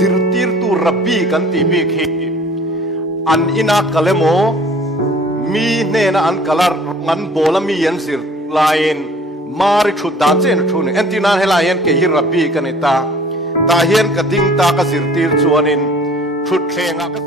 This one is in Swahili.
Sirtir tu rabbi kan ti bik hi อันอินักกะเลโมมีเนนะอันกะลางันโบลมียันสิรลายนมาริชุดดาเจนชุนเอ็นตินานเฮลายนเกฮิรับบีกันตาเฮียนกะดิงตากะสิรตีร์ชวนินชุดเคงะกะ